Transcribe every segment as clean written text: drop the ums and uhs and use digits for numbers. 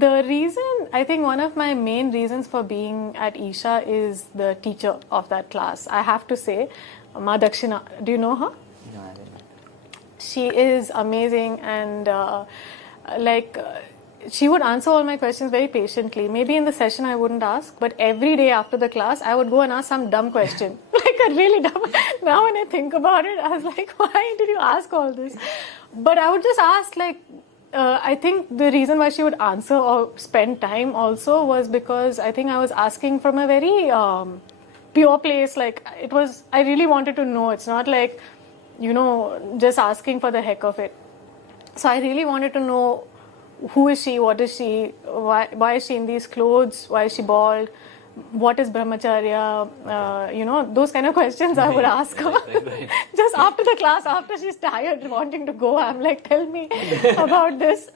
The reason, I think one of my main reasons for being at Isha is the teacher of that class. I have to say, Ma Dakshina, do you know her? No, I don't know. She is amazing and she would answer all my questions very patiently. Maybe in the session I wouldn't ask, but every day after the class I would go and ask some dumb question. Like a really dumb. Now when I think about it, I was like, why did you ask all this? But I would just ask I think the reason why she would answer or spend time also was because I think I was asking from a very pure place. Like it was, I really wanted to know. It's not like, just asking for the heck of it. So I really wanted to know who is she, what is she, why is she in these clothes, why is she bald, what is Brahmacharya, those kind of questions I would ask her. Right. Just after the class, after she's tired, wanting to go, I'm like, tell me about this.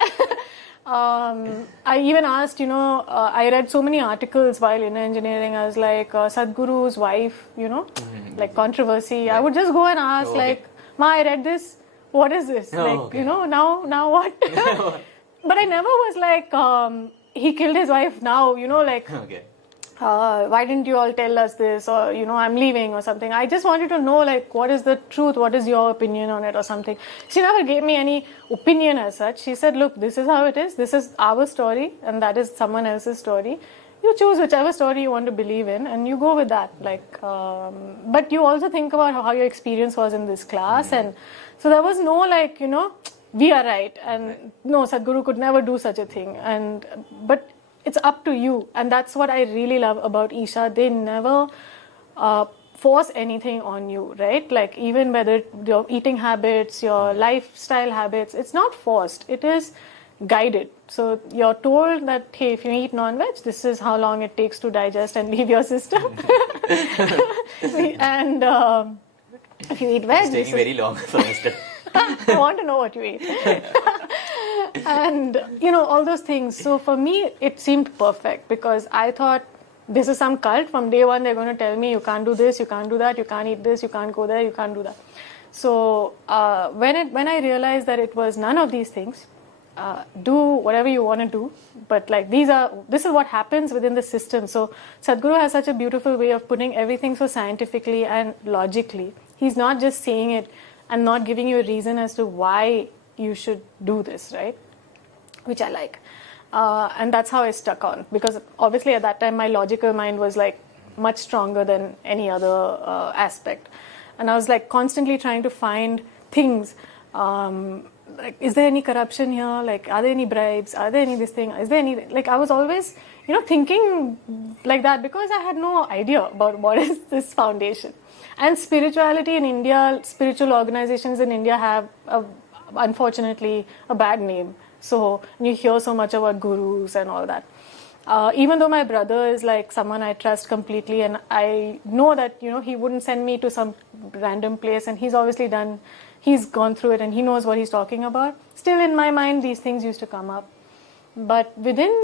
I even asked, I read so many articles while in engineering. I was like, Sadhguru's wife, like controversy. Right. I would just go and ask, Ma, I read this. What is this? Now what? But I never was like, he killed his wife now, okay. Why didn't you all tell us this, or I'm leaving or something. I just wanted to know what is the truth, what is your opinion on it or something. She never gave me any opinion as such. She said, look, this is how it is, this is our story and that is someone else's story. You choose whichever story you want to believe in and you go with that. But you also think about how your experience was in this class. And so there was no we are right and no, Sadhguru could never do such a thing. But it's up to you, and that's what I really love about Isha. They never force anything on you, right? Like even whether your eating habits, your lifestyle habits, it's not forced. It is guided. So you're told that, hey, if you eat non-veg, this is how long it takes to digest and leave your system. And if you eat veg, it's taking very long for us to... I want to know what you eat. And, all those things. So for me, it seemed perfect because I thought this is some cult. From day one, they're going to tell me you can't do this, you can't do that, you can't eat this, you can't go there, you can't do that. So when I realized that it was none of these things, do whatever you want to do, but this is what happens within the system. So Sadhguru has such a beautiful way of putting everything so scientifically and logically. He's not just saying it and not giving you a reason as to why you should do this, right? Which I like. And that's how I stuck on. Because obviously at that time, my logical mind was much stronger than any other aspect. And I was constantly trying to find things. Is there any corruption here? Are there any bribes? Are there any this thing? Is there any... I was always, thinking like that because I had no idea about what is this foundation. And spirituality in India, spiritual organizations in India have, unfortunately, a bad name. So you hear so much about gurus and all that. Even though my brother is someone I trust completely and I know that, he wouldn't send me to some random place and he's gone through it and he knows what he's talking about. Still in my mind, these things used to come up. But within